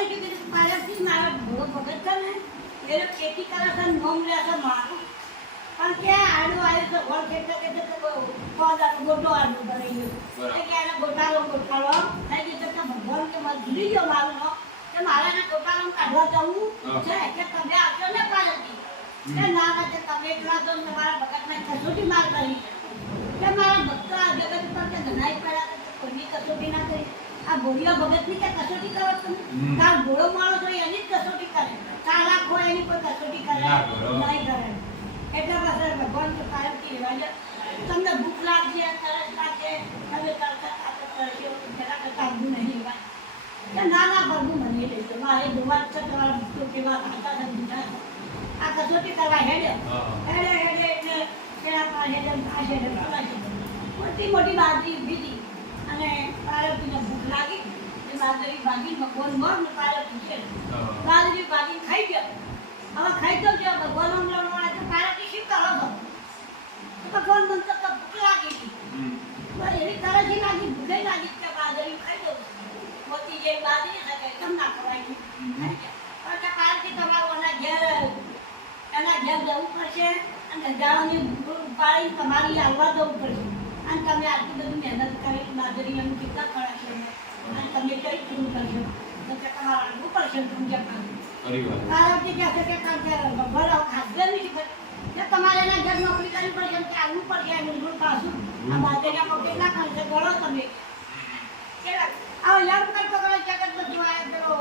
ભગવાને કીધું પાછળથી મારા ભોળો ભગત છે ને એ ખેતી કરે છે નોમ લે છે મારું પણ કે આડું આવ્યું તો ઘર ખેતર કે પદાનો ગોટો આડું ભરાઈ ગયો કે એને ગોટાળો થઈ ગયો તો ભગવાન કે મને ભૂલી ગયો મારું નો કે મારે એને ગોટાળો કાઢવા જવું છે કે તમે આવશો ને પાછળથી કે ના ના તમે એકલા તો તમારા ભગતને કસોટી માર કરી કે મારા ભક્તો આ જગત પર કે ધનાઈ પડ્યા કોઈની કસોટી ના કરી આ ભોળિયા ભગતની કે કસોટી કરો તમે તાર ભોળો માણસ હોય એની જ કસોટી કરે તારા કોઈ એની કોઈ કસોટી કરે નહીં કરે એટલે પાછળ ભગવાન તો પાછળથી રહેવા તમને ભૂખ લાગશે તરસ લાગશે તમે કરતા કરશો પેલા કરતા આવું નહીં કે ના ના પ્રભુ મને લેજો મારે જોવા છે તમારા ભક્તો કેવા હતા સમજીને આ કસોટી કરવા હેડે એટલે પેલા હેડે આ હેડે મોટી મોટી બાજરી બીજી અને પાર્વતીને ભૂખ લાગી એ બાજરી ભાગી ભગવાન મર ને પાર્વતી છે બાજરી ભાગી ખાઈ ગયો હવે ખાઈ તો ગયો ભગવાન હમણાં તો પાર્વતી શી કરો છો ભગવાન મને તો ભૂખ લાગી હતી એવી તરજી લાગી ભૂખે લાગી કે બાજરી ખાઈ દઉં મોતી જે બાજરી શકે કેમ ના ખવાય પણ પાર્વતી તમારું એના ઘેર જવું પડશે અને જાળોની પાડી તમારી આવવા જવું પડશે અને તમે આટલી બધી મહેનત કરી બાજરી એમ કેટલા કરાશો અને તમે કઈ પૂરું કરશો તો કે તમારે આવવું પડશે પૂજા પાર્વતી કહે છે કે ભગવાન હાજર નહીં કે તમારે એના ઘર નોકરી કરવી પડશે કે આવવું પડશે મૂળભૂત પાછું આ બાજરીમાં કેટલા કરશે ગણો તમે યાદ કરતો કરો જગત બધું આવે પેલો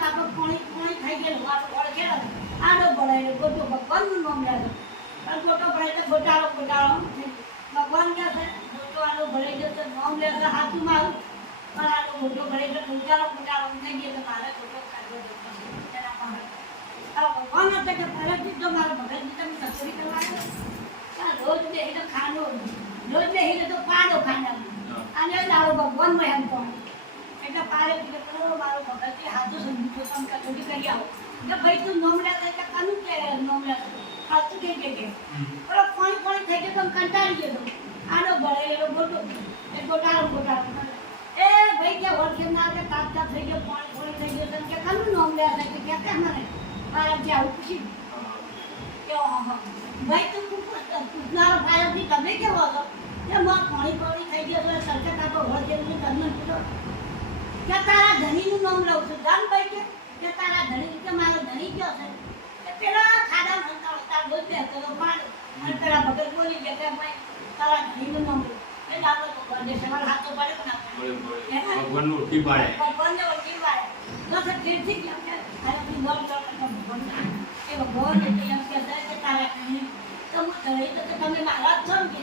કાપડ પોણી થઈ ગયેલું ઓળખેલો આડો ભરાયેલો ગોટો ભગવાનનું નામ લે પણ ગોટો ભરાય તો ગોટાળો ભગવાન કહે છે ગોટો આડો ભરાઈ ગયો તો નામ લે છે હાથું મારું પણ આડો ગોટો ભરાઈ ગયો ગોટાળો થઈ ગયો તો મારે ગોટો કાઢવો તેના પાસે ભગવાન હતા કે ફરજથી તો મારો ભગતજી તમે કચોરી કરવા રોજ બેહી તો ખાનો રોજ બેહી તો પાડો ખાના અને લાવો ભગવાન માં એમ કોણ એટલે પારે કે મારો ભગતજી હાથો સમજો તમે કચોરી કરી આવો કે ભાઈ તું નોમ લે કે કાનું કે નોમ લે હાથું કે ઓલો કોણ થઈ ગયો તમે કંટાળી ગયો આનો ભરેલો ગોટો એ ગોટાળો એ ભાઈ કે ઓળખે ના કે તાપ થઈ ગયો કોણ થઈ ગયો તમે કે કાનું નોમ લે કે કે મને મારા જે આવું પૂછી કે ભાઈ તું પૂછનારો પારથી તમે કેવો હતો કે માં પાણી થઈ ગયો તો સરકાર કાપો વળ જેવું તમને પૂછો કે તારા ધણીનું નામ લઉં છું જાન ભાઈ કે તારા ધણી કે મારો ધણી ગયો છે કે પેલા ખાડા સંતાડો તાર રોજ બે કરો પાડો અને પેલા ભગત બોલી કે ભાઈ તારા ધણીનું નામ લઉં એ દાદો ભગવાન જે સવાલ હાથો પડે પણ ભગવાનનું ઓળખી પાડે ભગવાનને ઓળખી પાડે બસ ફેરથી કેમ કે આપણી નોમ લો કે ભગવાન એ ભગવાન એટલે એમ કે તારા ધણી તો હું ધણી તો તમે મારા જ છો ને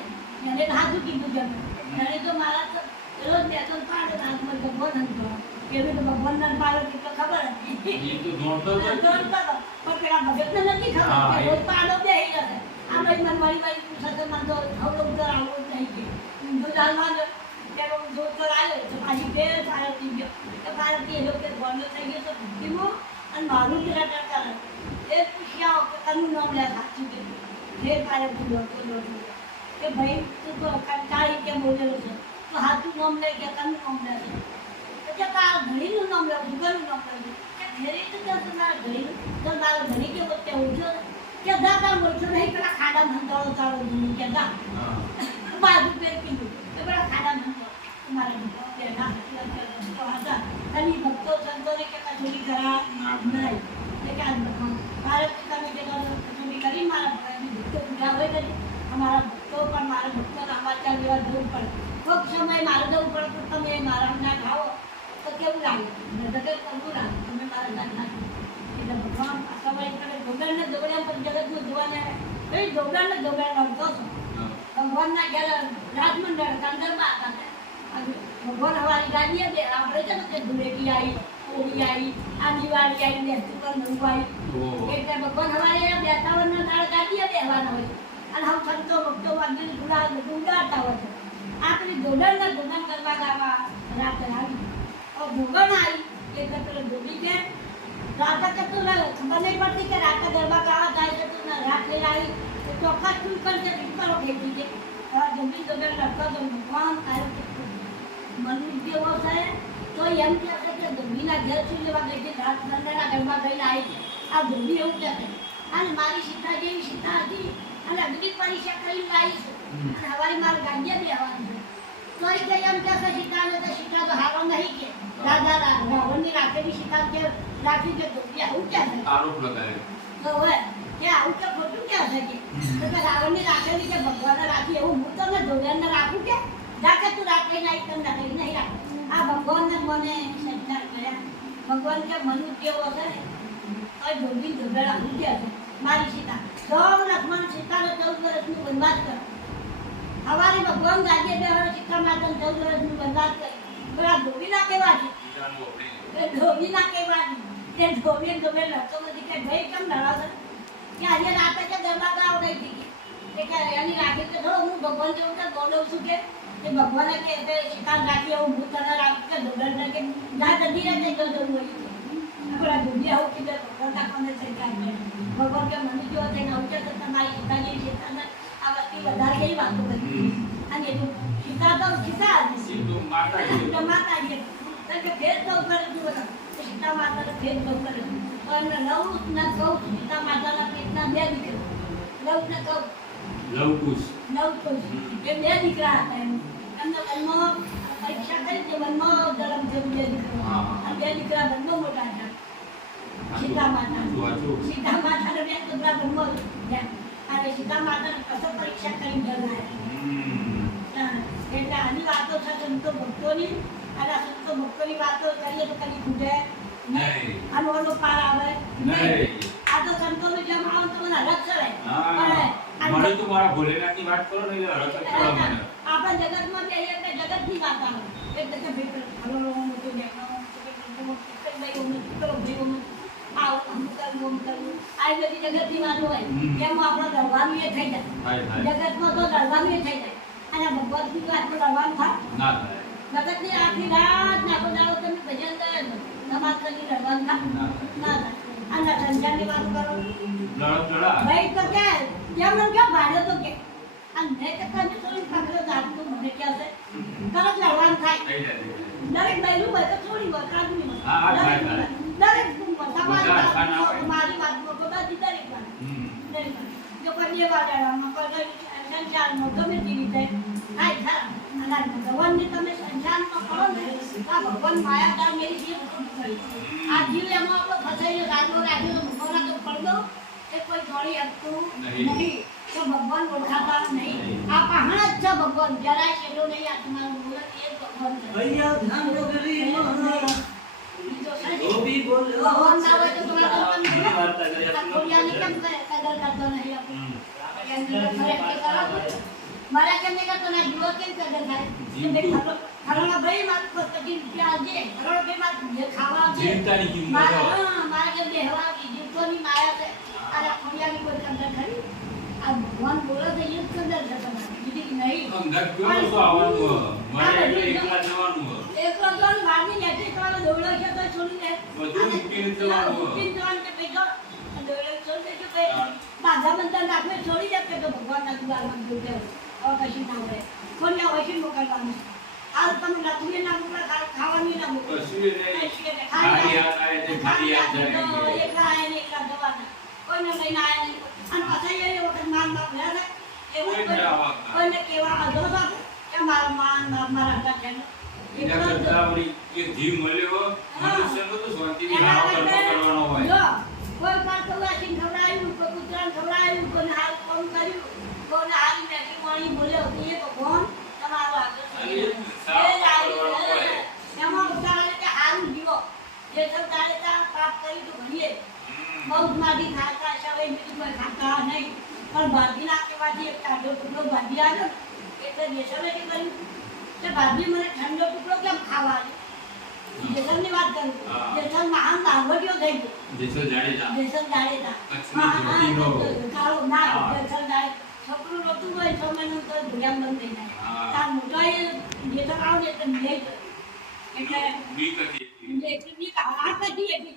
એને હાથું કીધું કે ધણી તો મારા તો રોજ બે તો પાડે હાથમાં ભગવાન હતો એવી તો ભગવાનના પાડો તો ખબર હતી એ તો દોડતો હતો પણ પેલા ભગતને નથી ખબર કે રોજ પાડો બેહી જશે આ ભાઈ મને મારી પૂછે તો મને તો હવડો ઉતર આવો નહીં કે તો જાણવા દો ત્યારે હું જો ઉતર આવ્યો તો પાછી બે પાડતી ગયો તો પાડતી એ લોકો ગોળો થઈ ગયો તો બુદ્ધિમાં અને મારું પેલા કરતા એ પૂછ્યા કે કનું નામ લે સાચું કે જે પાડતી દોડતો કે ભાઈ તું તો કંટાળી કે બોલેલો છે તો હાથું નામ લે કે કનું નામ લે છે કે તારા ધણીનું નામ લે ભૂગલનું નામ લે કે ઘેરે તો તારા ધણીનું તો તારો ધણી કે વચ્ચે ઉઠ્યો કે દાદા બોલશો નહીં પેલા ખાડા મંતાળો તારો ધણી કે દા બાજુ પેર કીધું કે પેલા ખાડા મંતાળો તમારા બેઠા હતા ધણી ભક્તો સંતોને કે કચોરી કરા નહીં કે આજ ભગવાન ભારત તમે કે કચોરી કરી મારા ભક્તો પૂજા હોય કરી અમારા ભક્તો પણ મારા ભક્તો સમાચાર લેવા જવું પડે કોઈક સમય મારે જવું પડે તો તમે મારા ના ખાઓ તો કેવું લાગે જગત કરવું લાગે તમે મારા ના ખાઓ એટલે ભગવાન આ સમય કરે જોગણને જોગણ્યા પર જગતનું જોવાને એ જોગણને જોગણ રમતો છો ભગવાનના ઘેર રાજમંડળ કંદરમાં હતા ભગવાન હવારી ગાડીએ દે આપણે છે ને કે ધૂળેટી આવી હોળી આવી આ દિવાળી આવી બેસતું પર નવું આવી એટલે ભગવાન હવારે બેસાવરના દાળ ગાડીએ બેસવાના હોય અને હમ સંતો ભક્તો વાગીને ઉડાડતા હોય છે આપણે જોડણને જોડણ કરવા ગાવા રાત આવી ભોગણ આવી એટલે પેલો ધોબી કે રાતે કે તું ખબર નહીં પડતી કે રાતે ગરબા ગાવા જાય છે તું રાત લઈ આવી તો ચોખ્ખા તું કરશે પીપળો ખેંચી દે જમીન જોડણ રખતો તો ભગવાન આવ્યો કે મનુષ્ય જેવો છે તો એમ કહે છે કે ધોબીના ઘેર છું લેવા ગઈ હતી રાત નંદના ઘરમાં ગઈને આવી છે આ ધોબી એવું કહેશે અને મારી સીતા જેવી સીતા હતી અને અગ્નિ પરીક્ષા કરીને લાવી છે અને હવારી મારે ગાંડિયા બી આવવાનું છે તો એ કઈ એમ કહેશે સીતાને તો સીતા તો હારો નહીં કે દાદા રાવણની રાખેલી સીતા કે રાખી કે ધોબી આવું કહેશે આરોપ લગાવ્યો તો હવે કે આવું તો ખોટું ક્યાં છે કે રાવણની રાખેલી કે ભગવાને રાખી એવું હું તમને ધોબીને રાખું કે જાકે તું રાખી નહીં તમને નહીં રાખ આ ભગવાનને મને સંચાર કર્યા ભગવાન કે મનુ કેવો હશે ને તો ધોબી ધોબેડા હું કે છે મારી સીતા સૌ લક્ષ્મણ સીતાને 14 વર્ષનું વનવાસ કર્યો હવારે ભગવાન ગાજે બેહરો સીતા માતાને 14 વર્ષનું વનવાસ કર્યો તો આ ધોબીના કેવા છે ધોબીના કેવા છે તે ધોબી લડતો નથી કે ભાઈ કેમ લડાવશે કે આજે રાતે કે ગરબા ગાવ ગઈ હતી કે એની રાખી કે થોડો હું ભગવાન જેવું કે બોલું છું કે ભગવાને કે સીતા રાખી એવું હું તને રાખું કે ધોબેડા કે જા જલ્દી રહે તો જરૂર હોય આપણા ધોબી આવું કીધે ભગવાન કોને સંચાર કરે ભગવાન કે મને જો થઈને ઉઠે તો તમારી સીતા જેવી સીતાને આ વસ્તી વધારે કેવી વાતો કરી અને સીતા તો સીતા તો માતા છે કે ફેર તો ઉપર તું સીતા માતાને ફેર તો ઉપર અને લવ ના કહું સીતા માતાના પેટના 2 દીકરા લવ ને કહું લવકુશ એ 2 દીકરા હતા એમના વનમાં પરીક્ષા કરી તે વનમાં ધર્મ થયું 2 દીકરા આ 2 દીકરા વનમાં મોટા હતા સીતા માતાને 2 દીકરા વનમાં અને સીતા માતાને કસો પરીક્ષા કરી ડરાયા એટલે આની વાતો છે સંતો ભક્તોની અને સંતો ભક્તોની વાતો કરીએ તો કદી ખૂટે નહીં અને ઓલો પાર આવે નહીં આ તો સંતોનું જેમ આવો તો મને હરખ ચડે મને તો મારા ભોલેનાથની વાત કરો ને હરખ ચડે મને આપણા જગતમાં બે એટલે જગતની વાત આવે એટલે કે ભાઈ હલો મોટો દેખાવ કે ભાઈ ઓનો કરો ભાઈ ઓનો આવ અમુક આ બધી જગતની વાત હોય કેમ આપણો દરવાનું એ થઈ જાય જગતમાં તો દરવાનું એ થઈ જાય અને ભગવતની વાત તો દરવાનું થાય ના થાય જગતની આખી રાત નાખો દાડો તમે ભજન કરે નમાઝ કરી દરવાનું થાય ના થાય અને સંસારની વાત કરો લડા ભાઈ તો કે જેમ મને કે ભાડો તો કે અને મેં કે તને થોડી પકડો દાખલો મને કે હશે તરત લડવાનું થાય દરેક બૈરું હોય તો થોડી વાત આદમી દરેક મારી વાતમાં બધાથી દરેક વાત જો કોઈ બે વાડામાં કોઈ સંસારમાં ગમે તે રીતે થાય ખરા અને ભગવાનને તમે સંસારમાં કરો ને આ ભગવાન માયાદાર મેરી જીવ આ જીવ એમાં આપણો ફસાઈને રાજો રાખ્યો ભગવાન તો પડદો એ કોઈ છોડી શકતું નહીં તો ભગવાન ઓળખાતા નહીં આ પહાણ જ છે ભગવાન જરાય છેડો નહીં આ તમારું મુહૂર્ત એ ભગવાન છે ભૈયા ધ્યાન વગરી ધોબી બોલ્યો ભગવાન ના હોય તો તમારા વાર્તા કરી આપણી કેમ કરે કદર કરતો નહીં મારા કેમ નહીં કરતો ના જીવો કેમ કદર થાય હરણા ભાઈ મારું પતકી રૂપિયા આજે હરણા ભાઈ મારું જે ખાવા છે જીવતાની કિંમત મારા કે બેહવા જીવતોની માયા છે અને ખોડિયાની કોઈ કદર ખરી આ ભગવાન બોલે છે એ કદર છે તમારી બીજી નહીં અંગત કેવો તો આવવાનું મને એટલે એકલા જવાનું એકલો તો વારની નેટી તમારો દોડો છે તો છોડી દે બધું મૂકીને જવાનું મૂકીને જવાનું કે ભઈ દોડો છોડી દેજો કે બાધા બંધન રાખે છોડી દે કે તો ભગવાનના દ્વારમાં દોડે હવે કશી ના હોય ખોડિયા હોય છે મોકલવાનું આ તમે લખીને ના મોકલા ખાવાની ના મોકલો કશું નહીં ખાલી યાદ આવે છે ખાલી યાદ જાય એકલા આયા ને એકલા જવાના કોઈને લઈને આયા નહીં અને પાછા એ વખત માન બાપ લે એવું કોઈને કેવા અધો બાપ કે મારા માન બાપ મારા હતા છે એના કરતા વળી કે જીવ મળ્યો મનુષ્યનો તો શાંતિથી હાવ કરવાનો હોય જો કોઈ પાછો વાસીન ખવડાયું કોઈ કૂતરાને ખવડાયું કોઈને હાલ ફોન કર્યું કોઈને હારી મેકી પાણી બોલ્યો એ તો કોણ તમારો આગળ એમાં ઉતારે કે હારું જીવો જે સબ દાડે પાપ કરી તો ભણીએ બહુ માદી ખાતા સવાય બીજું કોઈ ખાતા નહીં પણ ભાભીના કહેવાથી એક ટાઢો ટુકડો ભાભી આવ્યો એટલે જેસલે કે કર્યું કે ભાભી મને ઠંડો ટુકડો કેમ ખાવા જેસલની વાત કરું જેસલ મહાન દાવડીઓ થઈ ગયો જેસલ જાડેજા કાળો ના જેસલ જાડે છોકરું રોતું હોય 6 મહિનાનું તો ભૂલ્યામ બંધ થઈ જાય તાર મોટો એ જેસલ આવ ને એટલે મિલે એટલે બીક હતી એટલે બીક આ કદી એટલે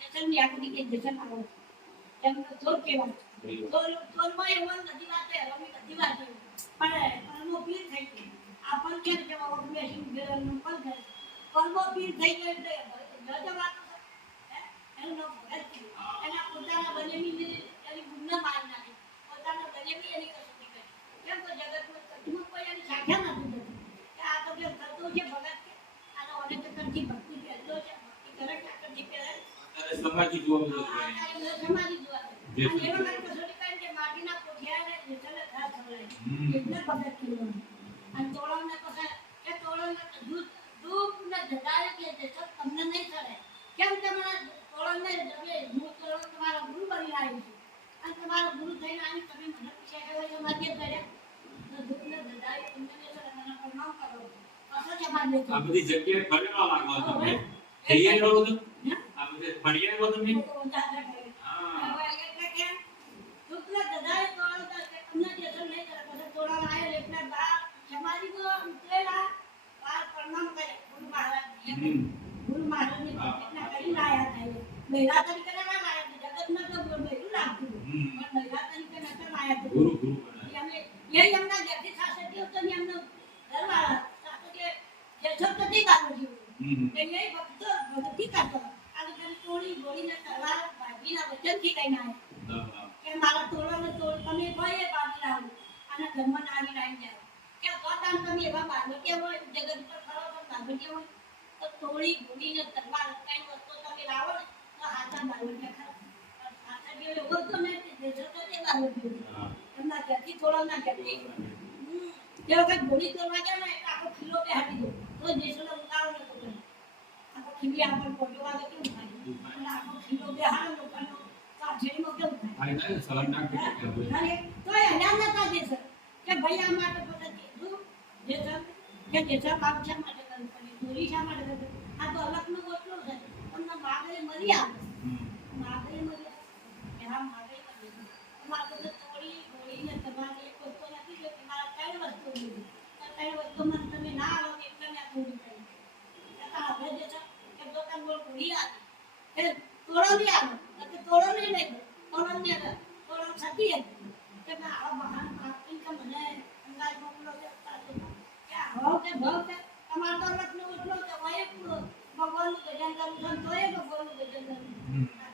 જેસલની આકડી કે જેસલ આવો એમ તો થોડ કેવા થોડમાં એવું નથી વાત રમી નથી વાત પણ નો પીર થઈ ગઈ આપણ કેમ કેવા ઓબલેશન ગેરનું પણ કલમો પીર થઈ ગયો એટલે જજવા હે એનું નામ ભગત થયું. એના પોતાના બનેવીને એની ગુણને મારી નાખી. પોતાના બનેવી એની કસોટી કરી. કેમ તો જગતમાં કટમાં કોઈ એની સાખ્યા નથી થતી. કે આ તો જે થતું છે ભગત કે આનો અનેક કરતી ભક્તિ પહેલો છે. ભક્તિ કરે કે કરતી પહેલે અત્યારે સમાધિ જોવા મળે આ કાલે સમાધિ જોવા મળે. અને એનો કાંઈ કસોટી કરીને જે માટીના કોઠિયાને જેટલે ઘા ચલાય એટલે ભગત થયું. અને તોળણને પછી કે તોળણને દૂધને જગાડે કે જેસો તમને નહીં કરે. કેમ તમારા તોળણને તમે હું તોળણ તમારો ગુરુ બની આવ્યો છું. અને તમારો ગુરુ થઈને આવી તમે મને પૂછ્યા કે ભાઈ સમાધિ કર્યા તો દૂધને જગાડે તમને નહીં કરે મને પ્રણામ કરો. અસર છે બાદ આ બધી જગ્યાએ ફરેલા લાગો તમે જઈએ રહો તો આ બધે ફરીએ રહો તમે હા એટલે કે દૂધને જગાડે તોળણ કે તમને જેસો નહીં કરે પછી તોળણ આવ્યો એટલે બહાર સમાધિમાં ઉતરેલા બાર પ્રણામ કરે ગુરુ મહારાજ ગુરુ મહારાજની પ્રતિજ્ઞા કરી લાયા હતા એ. મહિલા તરીકે ના લાયા હતા. જગતમાં તો બહેરું લાગતું હતું. પણ મહિલા તરીકે નતા લાયા હતા. ગુરુ ગુરુ બનાવે. એ એમના જેથી સાસઠી હતો ને એમનો ઘરવાળા સાસઠી જેસો કદી કાઢો જીવ એ ભક્તિ કરતો. આ રીતે તોડી ગોળીને તલવાર ભાગીના વચનથી કહીને આવ્યા કે મારા તોડોને તોડ તમે કોઈ બાજી લાવો આના ઘરમાં નાવી લાવી જાય કે પોતાને તમે એવા બાળકે હોય જગત પર ફરો તો બાળકે હોય તો તોડી ગોળીને તલવાર કઈ વસ્તુ તમે લાવો ને તો હાથા બાળકે ખરા હાથા જેવો એવો તો ને દેશો તો તે બાળકે એમના જતી થોડા જતી જે વખત ગોળી તોડવા જાય ને આખો ખીલો બેહાડી દો તો દેશોને ઉતારો નતો કરે આખો ખીલી આપણે પોટવા દે કેવું થાય અને આખો ખીલો બેહાડો લોકોનો કાઠીમાં કેવું થાય આ ને સવાલ ના કે અરે તો એના નતા દેશ કે ભાઈ આ માટે પતા કીધું જે સર બાપ છે માટે કરવું પડે ચોરી શા માટે કરવું આ તો અલગનો ગોટલો છે તમને માગણી મળી આવે માગણી મળી આવે એના માગણી મળી અમારે તો ચોરી ગોળીને તમારે એક વસ્તુ નથી જો તમારા કઈ વસ્તુ લીધી કઈ વસ્તુમાં તમે ના આવો એટલે મેં થોડી કરી આપણે જે છે કે જો તમે ગોળી આવી એ તોડો નહીં આવે તો તોડો નહીં લઈ તોડો નહીં આવે તોડો સતી હતી કે આ બહાર આપીને કે મને અંદાજ મોકલો છે કે ભાવ કે તમારે તો રત્ન ઉઠલો છે હોય ભગવાનનું ભજન કરવું છે તો એ ભગવાનનું ભજન કરવું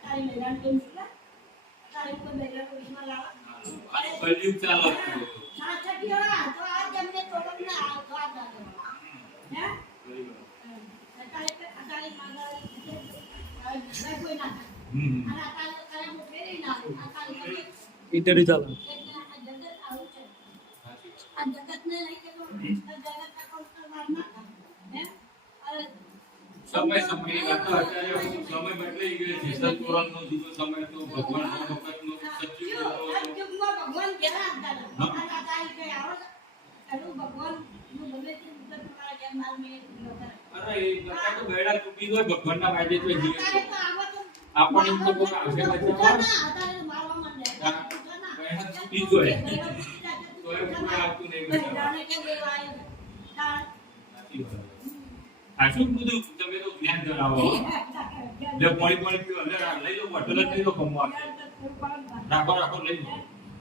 તારી મેદાન કેમ છે તારી કોઈ મેદાન વિશ્વાસ લાવા આ કલયુગ ચાલે સાચી હા તો આ જમને તોડો ને આ તો આ દાદો હે તારી માગા કોઈ ના અને તારી તારી મો ફેરી ના આ તારી इधर ही चला જગત આવું છે આ જગતને લઈ કે તો જગત આખો મારના હે સમય સમયની વાત તો અત્યારે સમય બદલાઈ ગયો છે સત્પુરાણનો જુદો સમય તો ભગવાનનો વખતનો સત્યુગમાં ભગવાન કેવા હતા આ તારી કઈ આવો એનું ભગવાન નું બને છે ઉત્તર તમારા જેમ માલ મે અરે એ બધા તો બેડા તૂટી ગયો ભગવાનના વાજે તો જીવે અત્યારે તો આવો તો આપણને તો કોઈ આવશે બચાવવા અત્યારે તો મારવા માંડે બેડા તૂટી ગયો તો એ કોઈ આવતું નહીં બચાવવા જાણે કે દેવાય તાર નથી બરાબર આ શું બધું તમે તો જ્ઞાન ધરાવો જે પોળી પીવો એટલે લઈ લો બોટલ જ લઈ લો કમવા રાખો રાખો લઈ લો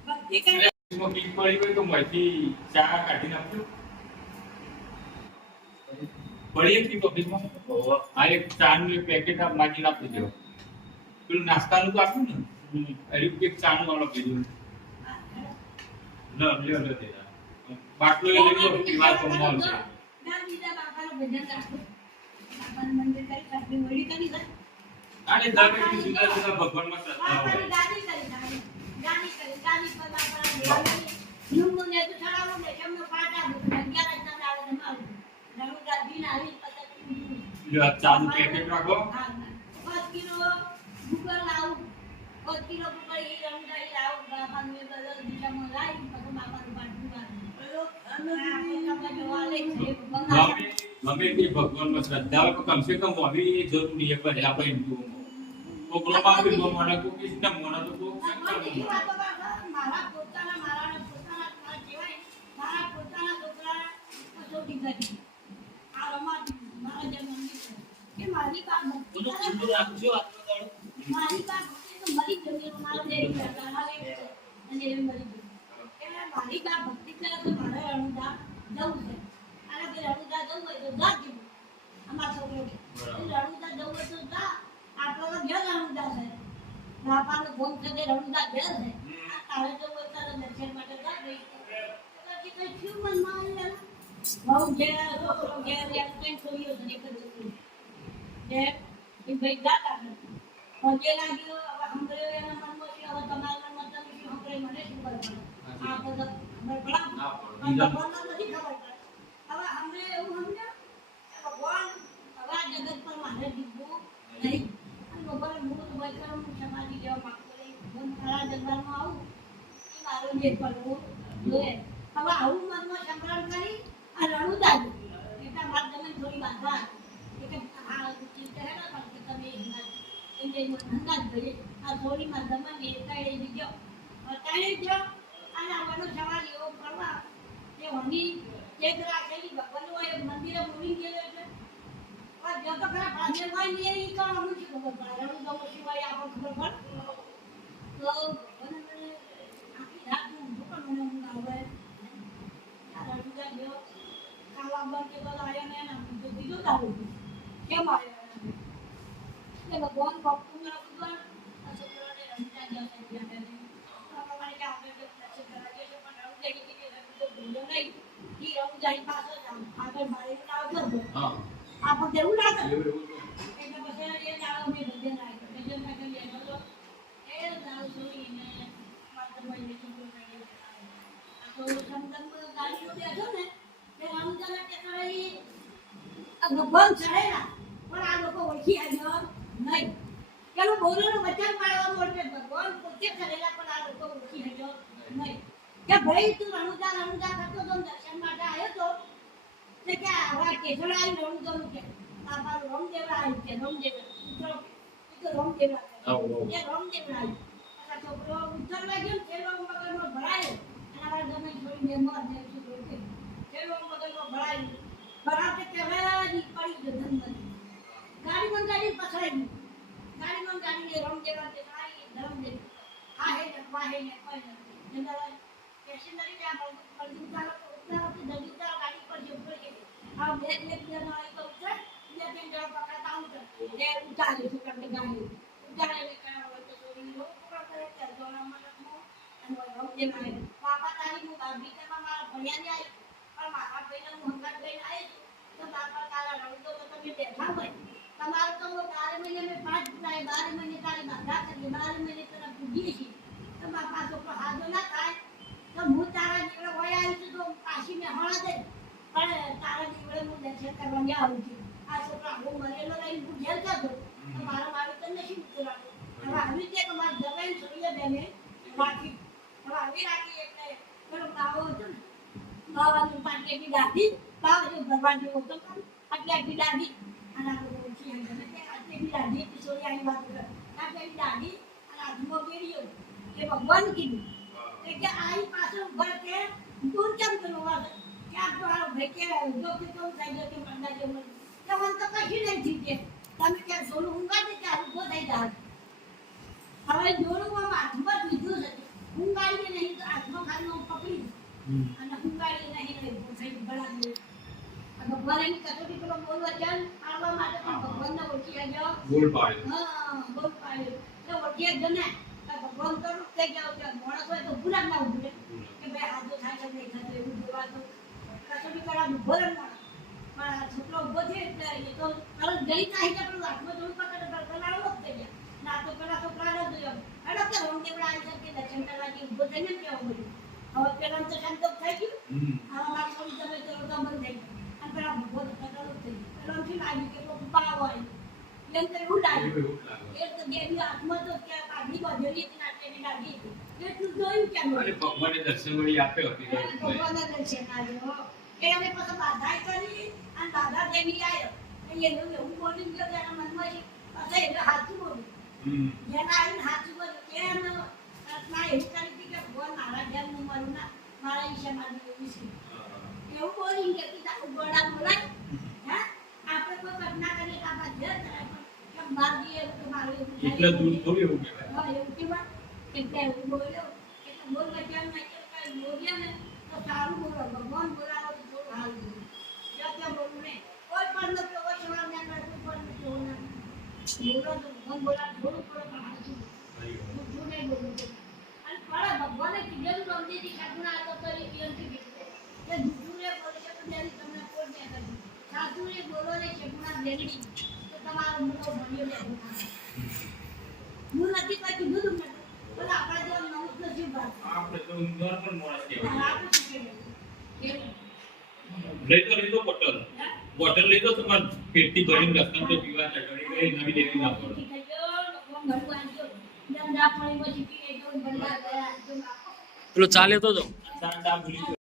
ભક્તિ કરે એમાં પીક પડી હોય તો મરથી ચા કાઢી નાખજો પડી એક પીક ઓફિસમાં આ એક ચાનું એક પેકેટ આપ માજી આપી દો પેલું નાસ્તાનું તો આપ્યું ને અરે એક ચાનું વાળો કીધું લો દેતા બાટલો એ લઈ લો પીવા કમવા છે દાદીના બાપાનો ભજન રાખો બાપાનું મંદિર કરી કાઢી વળી કરી દે આને દરેક જુદા જુદા ભગવાનમાં શ્રદ્ધા હોય બાપાની દાદી કરી દાદી પર બાપાના દેવાની નુંગુ ને તો છડાવો ને કેમનો પાટા અગિયાર જ ના આવે તમારું નવું દાદી ના આવી પછી લો ચાનું પેકેટ રાખો 5 કિલો ગુગળ લાવું 5 કિલો ગુગળ એ રંગાઈ લાવું બાપાનું એ બદલ દિશામાં લાવી પછી બાપાનું પાટું ગમે તે ભગવાનમાં શ્રદ્ધા હોય તો કમસે કમ આવી જરૂરી છે પછી આપણે હિન્દુ કોકરોમાં બી મને તો કૃષ્ણ મને તો મારા પોતાના કહેવાય મારા પોતાના છોકરા કસોટી કરી આ રમા મારા જે મંદિર છે કે મારી બા ભક્તિ મારી બા ભક્તિ તો મરી જતી મારા જે અને એ મરી ગઈ એટલે મારી બા ભક્તિ કરે તો મારે રણુદા જવું છે અને બે રણુદા જવું હોય તો જા જીવું અમારા છોકરો કે બરાબર. રણુદા જવું હોય તો જા આપણો તો ઘેર રણુદા છે બાપાનો ફોન કરી રણુદા ઘેર છે આ તારે જવું હોય તારે દર્શન માટે જા ભાઈ પછી કઈ થયું મનમાં આવ્યું બહુ ઘેર છોકરો ઘેર એમ કઈ છોડીઓ છે એક જ છોકરી ઘેર એ ભાઈ ગાતા નથી પગે લાગ્યો હવે સાંભળ્યો એના મનમાં છે હવે તમારા મનમાં તમે શું સાંભળે મને શું ખબર પડે આ બધા ખબર પડે ના પડે. પણ ભગવાનને નથી ખબર પડે હવે અમને એવું સમજ્યા કે ભગવાન હવે આ જગત પર મારે જીવવું નહીં અને ભગવાન હું તો વૈકરમ સમાધિ જેવા માંગતો નહીં ભગવાન મારા દરબારમાં આવું એ મારું જે કરવું જોઈએ હવે આવું મનમાં સંકલન કરી આ રણુદા જ એટલે મારા તમે થોડી બાધા હતી કે આ ચિંતા હેડા પણ કે તમે હંગાત ભરી આ થોડી માં દમને એકાઈ દીધો અટાણી ગયો અને આ બધો સવાલ એવો કરવા કે હની એક રાખેલી ભગવાનનો એક મંદિરે મૂકી ગયેલો એટલે પણ જો તો ખરા પાછળ હોય ને એ કરવાનું છે ખબર પડે રણુદા સિવાય આપણને ખબર પડે તો મને આખી રાત હું પણ મને ઊંઘ આવે આ રણુદા ગયો ખાવા બંધ કે બધો આવ્યો ને એના બીજું તારું કેમ આવ્યો કે ભગવાન ભક્તોના ભગવાન આ છોકરાને રણુદા ગયો છે ત્યાં પ્રમાણે કે આપણે જો દર્શન કરવા જઈએ પણ રણુદા કે રણુદા ભૂલ્યો નહીં ઈ રણુદા પાસે આગળ મારે આવતો હા. આપણે એવું લાગે એવું એવું તો. એટલે પછી એ દાડો મેં ભજન આવ્યો ભજન માં કરી એનો તો એ દાડો છોડીને માત્ર મહિને છોકરો નહીં આ તો સંતન ગાડીઓ બેઠો ને તે રણુદાના ટેકરાઈ આ ભગવાન ચડેલા પણ આ લોકો ઓળખી આવ્યો નહીં પેલું બોલેલું વચન પાડવાનું એટલે ભગવાન પોતે કરેલા પણ આ લોકો ઓળખી આવ્યો નહીં કે ભાઈ તું રણુદા કરતો તો દર્શન માટે આવ્યો તો તે કે આવા કેસડા આવી રણુદાનું કે આ મારું રામદેવરા આવ્યું કે રામદેવરા ઉતરો તો રામદેવરા એ રામદેવરા આવ્યું આ છોકરો ઉતરવા ગયો તેલો મગજમાં ભરાયો અને આ ગમે છોડીને મર દે છોકરો કે તેલો મગજમાં ભરાયો ભરાતે કહેવાય પડી ગયો ધનમની ગાડીમાં ગાડી પછડાઈ ગાડી રામદેવરા તે સારી ધર્મદેવ હા હે નખવા હે ને કોઈ નથી જંગલ પેસેન્જર કે આ બળદું ઉતારતી જલ્દી ઉતાર ગાડી પર જે ઉપર કે આ બે દિન આવી તો ઉતર ને તે જળ પકડતા ઉતર તે ઉતારે છે કે ગાડી ઉતારે લે કરા હોય તો ચોરી લો પકડે કે જોના મનકમો અને રામદેવ આવે બાપા તારી હું બાબી કે મારા ભણ્યા ને આવી પણ મારા ભાઈને હું હંગાત લઈને આવી તો બાપા તારા રણુદો તો તમે બેઠા હોય તમારે તો 12 મહિને મેં 5 થાય 12 મહિને તારી બાધા કરી 12 મહિને તને પૂજીએ છીએ તો બાપા તો હાજો ના થાય તો હું તારા જીવડે હોય આવી તો પાછી મેં હળા દે પણ તારા જીવડે હું દર્શન કરવા ન આવું છું આ છોકરા હું મરેલો લઈને હું જેલ જતો તો મારું તો નસીબ ઉતરાડું હવે આવી રીતે કે મારી દવાઈ છોડીએ બેને રાખી હવે આવી રાખી એટલે પેલો બાવો હતો ને બાવાનું પાટેલી દાઢી બાવ જો ભગવાન જેવો હતો આટલી દાઢી અને આ લોકો ઓછી આવી ગમે તે આટલી દાઢી કિશોરી આવી વાત કરે આટલી દાઢી અને હાથમાં બેરીઓ એ ભગવાન કીધું કે આઈ પાસે ઉભા કે દૂર કેમ કરવો કે આ તો આ ભાઈ કે જો કે તો થઈ ગયો કે મંડા જે મન તો મન તો કશી નહીં જીતે તમે કે જોડું ઊંઘા દે કે ઉભો થઈ જાય હવે જોડું આમ હાથમાં લીધું છે ઊંઘાડી નહીં તો હાથમાં ખાલી પકડી અને ઊંઘાડી નહીં ઉભો થઈ બળા દે ભગવાનની કટોરી પેલો બોલ વચન આલવા માટે પણ ભગવાનને ઓળખી આવ્યો બોલ પાડ્યો. હા બોલ પાડ્યો તો ઓળખી જ ને ભગવાન તો રૂપ થઈ ગયો કે માણસ હોય તો ભૂલા ના ઉભું કે ભાઈ આ તો થાય છે નહીં થતું એવું જોવા તો કટોરી કરવાનું ભલે ના પણ છોકરો ઉભો થયો એટલે એ તો તરત ગઈ થાય કે પેલું હાથમાં જોડું પકડે તો પેલા અલગ થઈ ગયા ના તો પેલા છોકરા ન જોયો એટલે કે રામદેવડા આવી શકે દર્શન કરવાથી ઉભો થઈને કેવું બધું હવે પેલા તો સંતોષ થઈ ગયું આવા વાત કરી તમે તો બંધ થઈ ગયું અને પેલા ભગવાન કટોરો થઈ ગયો પેલા થી લાગ્યું કે તો પાવ હોય એમ તો એવું લાગ્યું એ તો દેવી હાથમાં તો કે કાઢી બાંધેલી હતી નાટેલી લાગી એટલું જોયું કેમ અરે ભગવાને દર્શન વળી આપ્યો હતી. ભગવાનના દર્શન આવ્યો એ અમે પછી બાધા કરી અને બાધા દેવી આવ્યો એનું એવું બોલી ગયો કે એના મનમાં પછી એટલે હાથું બોલ્યું જેના આવીને હાથું બોલ્યું કે એમ પ્રાર્થના એવું કરી હતી કે ભગવાન મારા ઘેરનું મારું ના મારા ઈચ્છા મારી એવું છે એવું બોલી કે તારું ગોડા બોલાય હે આપણે કોઈ ઘટના કરીએ તો આપણા ઘેર કરાય પણ મારી એવું તો મારું એવું થાય. એટલે દૂર થોડી એવું કહેવાય. હા એવું કેવા એટલે એવું બોલ્યો એટલે બોલ વચન નહીં કઈ બોલ્યા ને તો સારું બોલો ભગવાન બોલાવો તો થોડું હાલ બોલો ત્યાં બોલવું નહીં કોઈ પણ લોકો બોલો તો ભગવાન બોલા થોડું થોડું હાચું જૂઠું નહીં બોલવું અને પણ ભગવાને કીધેલું રમજીથી સાધુના હાથ કરી પીએમસી કીધું કે જૂઠું ને બોલે છે તો ત્યારે તમને કોણ ને કરી સાધુ ને બોલો ને ચેપુના લેડી તો તમારો મોટો ભણ્યો ને હું નથી કોઈ કીધું તું મેં પણ આપણા જેવા નવું નથી બાત આપણે તો નોર્મલ માણસ કહેવાય. આપણે શું કહેવાય લઈ તો બોટલ લઈ તો તમારે પેટથી ભરીને રસ્તામાં તો પીવા ચટણી ગઈ નવી લેવી ના પડે. ધંધા પાણીમાં શીખી ગઈ તો બંધા ગયા પેલો ચાલે તો જો ચાર ડાબ ભૂલી ગયો.